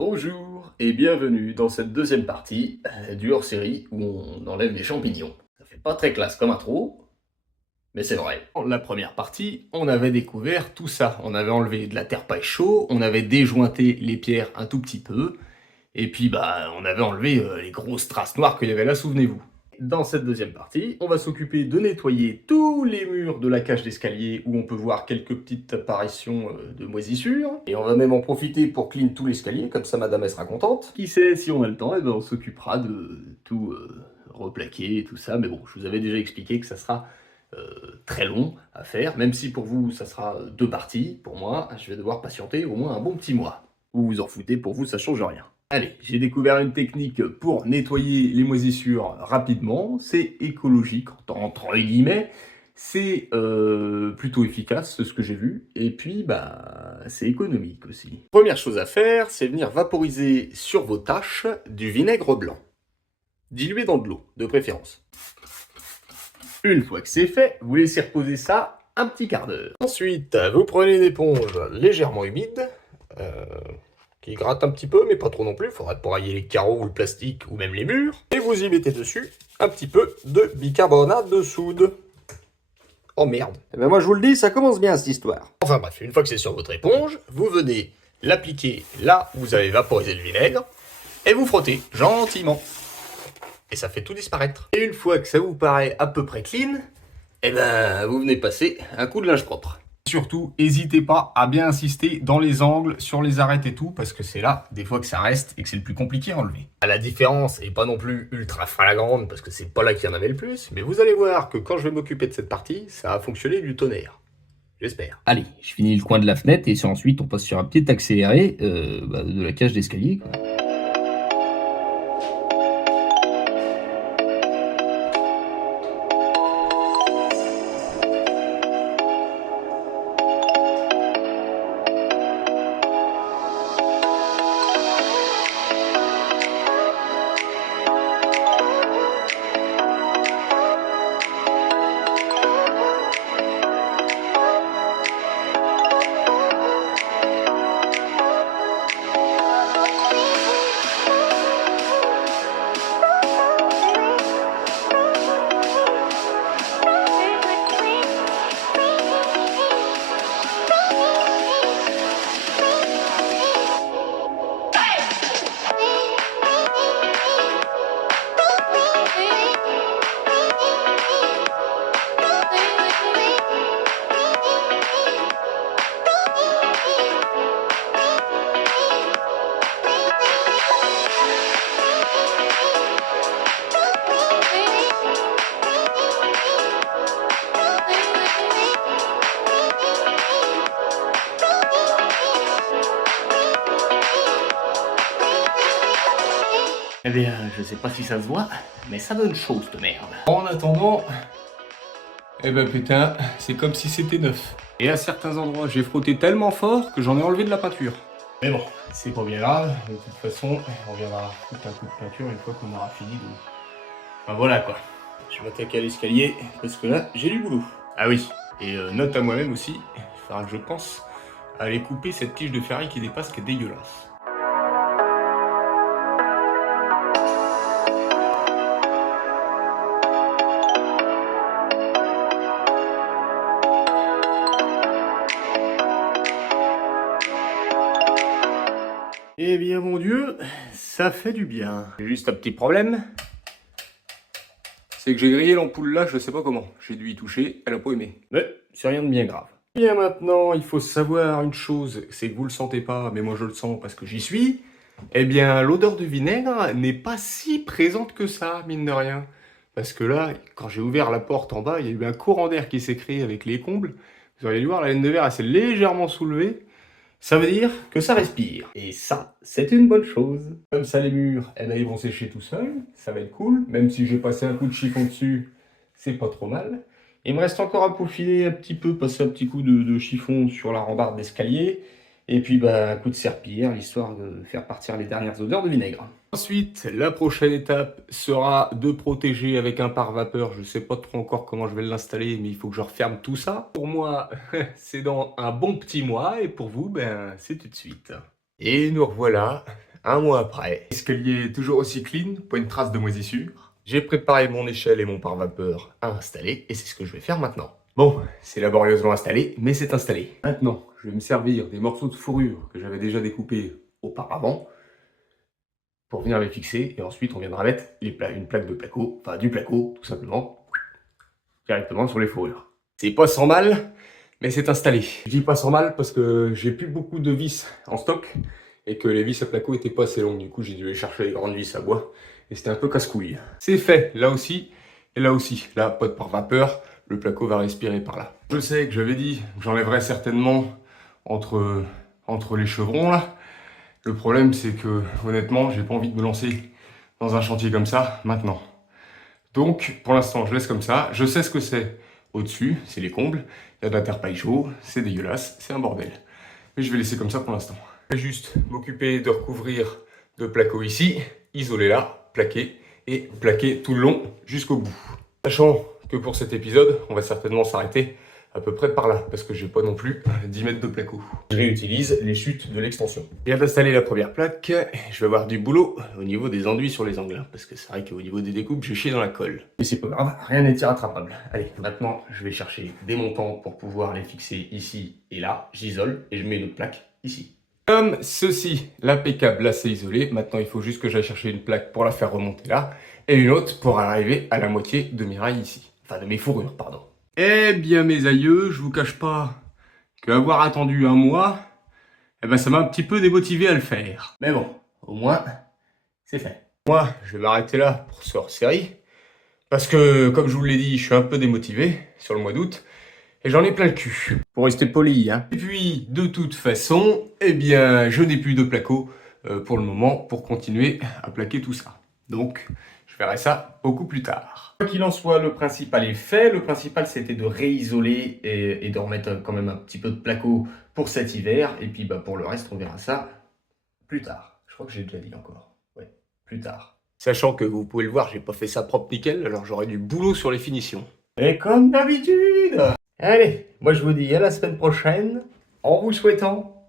Bonjour et bienvenue dans cette deuxième partie du hors-série où on enlève les champignons. Ça fait pas très classe comme intro, mais c'est vrai. Dans la première partie, on avait découvert tout ça. On avait enlevé de la terre paille chaud, on avait déjointé les pierres un tout petit peu, et puis on avait enlevé les grosses traces noires qu'il y avait là, souvenez-vous. Dans cette deuxième partie, on va s'occuper de nettoyer tous les murs de la cage d'escalier où on peut voir quelques petites apparitions de moisissures. Et on va même en profiter pour clean tout l'escalier, comme ça madame elle sera contente. Qui sait, si on a le temps, et on s'occupera de tout replaquer et tout ça. Mais bon, je vous avais déjà expliqué que ça sera très long à faire, même si pour vous ça sera deux parties. Pour moi, je vais devoir patienter au moins un bon petit mois. Vous vous en foutez, pour vous ça change rien. Allez, j'ai découvert une technique pour nettoyer les moisissures rapidement. C'est écologique, entre guillemets. C'est plutôt efficace, c'est ce que j'ai vu. Et puis, c'est économique aussi. Première chose à faire, c'est venir vaporiser sur vos tâches du vinaigre blanc. Dilué dans de l'eau, de préférence. Une fois que c'est fait, vous laissez reposer ça un petit quart d'heure. Ensuite, vous prenez une éponge légèrement humide, qui gratte un petit peu, mais pas trop non plus. Il faudra pas rayer les carreaux ou le plastique ou même les murs. Et vous y mettez dessus un petit peu de bicarbonate de soude. Oh merde. Eh ben moi je vous le dis, ça commence bien cette histoire. Enfin bref, une fois que c'est sur votre éponge, vous venez l'appliquer là où vous avez vaporisé le vinaigre et vous frottez gentiment. Et ça fait tout disparaître. Et une fois que ça vous paraît à peu près clean, vous venez passer un coup de linge propre. Surtout, n'hésitez pas à bien insister dans les angles, sur les arêtes et tout, parce que c'est là, des fois, que ça reste et que c'est le plus compliqué à enlever. La différence est pas non plus ultra flagrante, parce que c'est pas là qu'il y en avait le plus, mais vous allez voir que quand je vais m'occuper de cette partie, ça a fonctionné du tonnerre. J'espère. Allez, je finis le coin de la fenêtre et ensuite on passe sur un petit accéléré de la cage d'escalier, quoi. Eh bien, je sais pas si ça se voit, mais ça donne chaud cette merde. En attendant, putain, c'est comme si c'était neuf. Et à certains endroits, j'ai frotté tellement fort que j'en ai enlevé de la peinture. Mais bon, c'est pas bien grave, de toute façon, on viendra foutre un coup de peinture une fois qu'on aura fini de... Enfin voilà quoi. Je vais attaquer à l'escalier, parce que là, j'ai du boulot. Ah oui, et note à moi-même aussi, il faudra que je pense à aller couper cette tige de ferraille qui dépasse, qui est dégueulasse. Eh bien mon Dieu, ça fait du bien. J'ai juste un petit problème. C'est que j'ai grillé l'ampoule là, je sais pas comment. J'ai dû y toucher, elle a pas aimé. Mais c'est rien de bien grave. Bien maintenant, il faut savoir une chose, c'est que vous le sentez pas, mais moi je le sens parce que j'y suis. Eh bien, l'odeur du vinaigre n'est pas si présente que ça, mine de rien. Parce que là, quand j'ai ouvert la porte en bas, il y a eu un courant d'air qui s'est créé avec les combles. Vous auriez dû voir, la laine de verre, elle s'est légèrement soulevée. Ça veut dire que ça respire. Et ça, c'est une bonne chose. Comme ça, les murs, ils vont sécher tout seuls. Ça va être cool. Même si j'ai passé un coup de chiffon dessus, c'est pas trop mal. Il me reste encore à peaufiner un petit peu, passer un petit coup de chiffon sur la rambarde d'escalier. Et puis un coup de serpillière, histoire de faire partir les dernières odeurs de vinaigre. Ensuite, la prochaine étape sera de protéger avec un pare-vapeur. Je sais pas trop encore comment je vais l'installer, mais il faut que je referme tout ça. Pour moi, c'est dans un bon petit mois, et pour vous, c'est tout de suite. Et nous revoilà Un mois après, l'escalier est toujours aussi clean, pas une trace de moisissure. J'ai préparé mon échelle et mon pare-vapeur à installer, et c'est ce que je vais faire maintenant. Bon, c'est laborieusement installé, mais c'est installé. Maintenant, je vais me servir des morceaux de fourrure que j'avais déjà découpés auparavant pour venir les fixer, et ensuite on viendra mettre une plaque de placo, enfin du placo, tout simplement, directement sur les fourrures. C'est pas sans mal, mais c'est installé. Je dis pas sans mal parce que j'ai plus beaucoup de vis en stock, et que les vis à placo étaient pas assez longues, du coup j'ai dû aller chercher les grandes vis à bois, et c'était un peu casse-couille. C'est fait, là aussi, et là aussi. Là, pas de pare-vapeur, le placo va respirer par là. Je sais que j'avais dit que j'enlèverais certainement entre les chevrons là. Le problème c'est que, honnêtement, j'ai pas envie de me lancer dans un chantier comme ça, maintenant. Donc, pour l'instant, je laisse comme ça. Je sais ce que c'est au-dessus, c'est les combles. Il y a de la terre paille chaud, c'est dégueulasse, c'est un bordel. Mais je vais laisser comme ça pour l'instant. Je vais juste m'occuper de recouvrir de placo ici, isoler là, plaquer, et plaquer tout le long jusqu'au bout. Sachant que pour cet épisode, on va certainement s'arrêter à peu près par là, parce que j'ai pas non plus 10 mètres de placo. Je réutilise les chutes de l'extension. Je viens d'installer la première plaque, je vais avoir du boulot au niveau des enduits sur les angles, hein, parce que c'est vrai qu'au niveau des découpes, j'ai chié dans la colle. Mais c'est pas grave, rien n'est irrattrapable. Allez, maintenant, je vais chercher des montants pour pouvoir les fixer ici et là. J'isole et je mets une autre plaque ici. Comme ceci, l'impeccable là c'est isolé. Maintenant, il faut juste que j'aille chercher une plaque pour la faire remonter là, et une autre pour arriver à la moitié de mes rails ici. Enfin, de mes fourrures, pardon. Eh bien mes aïeux, je vous cache pas qu'avoir attendu un mois, eh ben ça m'a un petit peu démotivé à le faire. Mais bon, au moins, c'est fait. Moi, je vais m'arrêter là pour ce hors-série, parce que, comme je vous l'ai dit, je suis un peu démotivé sur le mois d'août, et j'en ai plein le cul. Pour rester poli, hein. Et puis, de toute façon, eh bien, je n'ai plus de placo pour le moment pour continuer à plaquer tout ça. Donc, je verrai ça beaucoup plus tard. Quoi qu'il en soit, le principal est fait. Le principal, c'était de réisoler et de remettre quand même un petit peu de placo pour cet hiver. Et puis, pour le reste, on verra ça plus tard. Je crois que j'ai déjà dit encore. Ouais, plus tard. Sachant que vous pouvez le voir, j'ai pas fait ça propre nickel, alors j'aurai du boulot sur les finitions. Et comme d'habitude. Allez, moi je vous dis à la semaine prochaine, en vous souhaitant